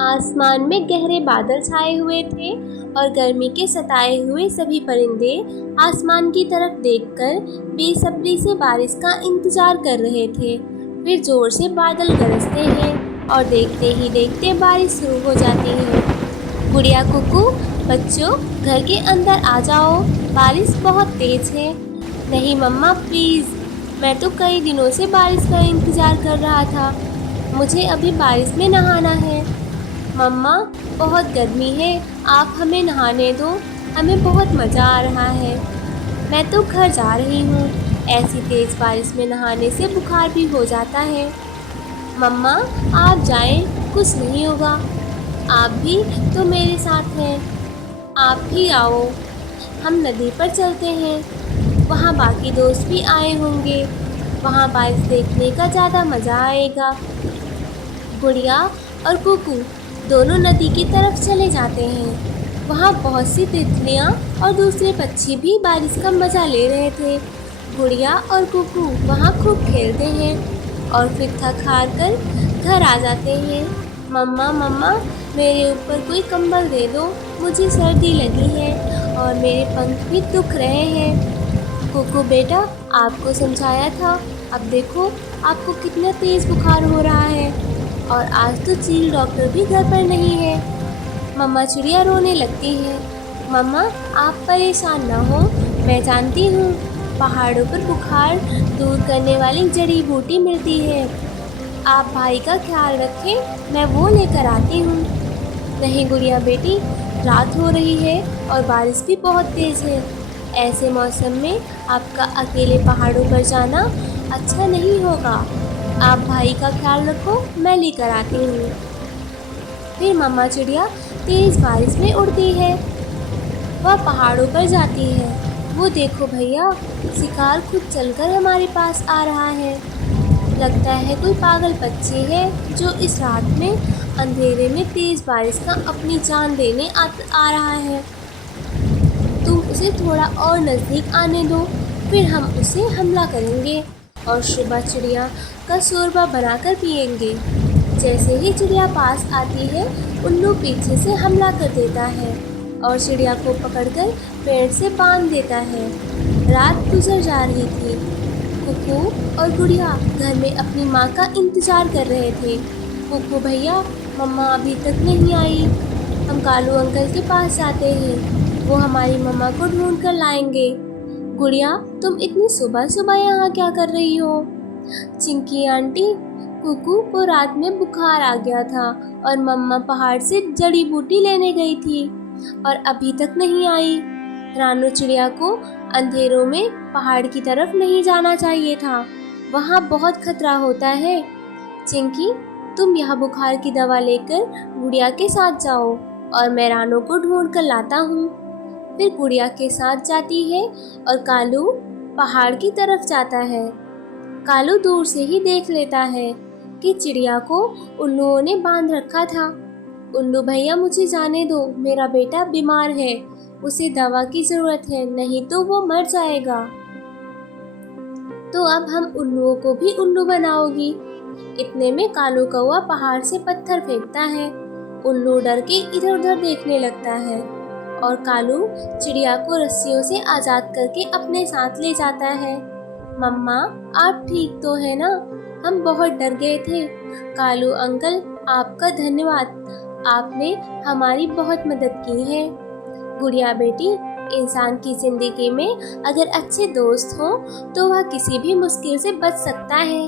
आसमान में गहरे बादल छाए हुए थे और गर्मी के सताए हुए सभी परिंदे आसमान की तरफ देखकर बेसब्री से बारिश का इंतजार कर रहे थे। फिर जोर से बादल गरजते हैं और देखते ही देखते बारिश शुरू हो जाती है। गुड़िया कुकू, बच्चों घर के अंदर आ जाओ, बारिश बहुत तेज है। नहीं मम्मा प्लीज़, मैं तो कई दिनों से बारिश का इंतज़ार कर रहा था, मुझे अभी बारिश में नहाना है। मम्मा बहुत गर्मी है, आप हमें नहाने दो, हमें बहुत मज़ा आ रहा है। मैं तो घर जा रही हूँ, ऐसी तेज़ बारिश में नहाने से बुखार भी हो जाता है। मम्मा आप जाएं, कुछ नहीं होगा, आप भी तो मेरे साथ हैं, आप भी आओ, हम नदी पर चलते हैं, वहाँ बाकी दोस्त भी आए होंगे, वहाँ बारिश देखने का ज़्यादा मज़ा आएगा। गुड़िया और कुकू दोनों नदी की तरफ चले जाते हैं। वहाँ बहुत सी तितलियाँ और दूसरे पक्षी भी बारिश का मज़ा ले रहे थे। गुड़िया और कुकू वहाँ खूब खेलते हैं और फिर थक हार कर घर आ जाते हैं। मम्मा मम्मा मेरे ऊपर कोई कंबल दे दो, मुझे सर्दी लगी है और मेरे पंख भी दुख रहे हैं। कुकू बेटा, आपको समझाया था, अब देखो आपको कितना तेज़ बुखार हो रहा है और आज तो चील डॉक्टर भी घर पर नहीं है। मम्मा चिड़िया रोने लगती है। मम्मा आप परेशान ना हो, मैं जानती हूँ पहाड़ों पर बुखार दूर करने वाली जड़ी बूटी मिलती है। आप भाई का ख्याल रखें, मैं वो लेकर आती हूँ। नहीं गुड़िया बेटी, रात हो रही है और बारिश भी बहुत तेज़ है। ऐसे मौसम में आपका अकेले पहाड़ों पर जाना अच्छा नहीं होगा। आप भाई का ख्याल रखो, मैं लेकर आती हूँ। फिर मम्मा चिड़िया तेज़ बारिश में उड़ती है, वह पहाड़ों पर जाती है। वो देखो भैया, शिकार खुद चलकर हमारे पास आ रहा है। लगता है कोई पागल पक्षी है जो इस रात में अंधेरे में तेज़ बारिश का अपनी जान देने आ रहा है। तुम उसे थोड़ा और नज़दीक आने दो, फिर हम उसे हमला करेंगे और सुबह चिड़िया का शोरबा बनाकर पिएंगे। जैसे ही चिड़िया पास आती है, उल्लू पीछे से हमला कर देता है और चिड़िया को पकड़कर पेड़ से बांध देता है। रात गुजर जा रही थी। कुकू और गुड़िया घर में अपनी माँ का इंतज़ार कर रहे थे। कुकू भैया, मम्मा अभी तक नहीं आई, हम कालू अंकल के पास जाते हैं, वो हमारी मम्मा को ढूंढ कर लाएंगे। गुड़िया, तुम इतनी सुबह सुबह यहाँ क्या कर रही हो? चिंकी आंटी, कुकू को रात में बुखार आ गया था और मम्मा पहाड़ से जड़ी बूटी लेने गई थी और अभी तक नहीं आई। रानू चिड़िया को अंधेरों में पहाड़ की तरफ नहीं जाना चाहिए था, वहाँ बहुत खतरा होता है। चिंकी, तुम यहाँ बुखार की दवा लेकर गुड़िया के साथ जाओ और मैं रानू को ढूंढ कर लाता हूँ। फिर गुड़िया के साथ जाती है और कालू पहाड़ की तरफ जाता है। कालू दूर से ही देख लेता है कि चिड़िया को उल्लुओं ने बांध रखा था। उल्लू भैया मुझे जाने दो, मेरा बेटा बीमार है, उसे दवा की ज़रूरत है, नहीं तो वो मर जाएगा। तो अब हम उल्लुओं को भी उल्लू बनाओगी। इतने में कालू कौवा पहाड़ से पत्थर फेंकता है। उल्लू डर के इधर उधर देखने लगता है और कालू चिड़िया को रस्सियों से आज़ाद करके अपने साथ ले जाता है। मम्मा आप ठीक तो है ना? हम बहुत डर गए थे। कालू अंकल, आपका धन्यवाद, आपने हमारी बहुत मदद की है। गुड़िया बेटी, इंसान की ज़िंदगी में अगर अच्छे दोस्त हों तो वह किसी भी मुश्किल से बच सकता है।